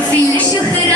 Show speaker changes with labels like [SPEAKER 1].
[SPEAKER 1] refuge to hidden.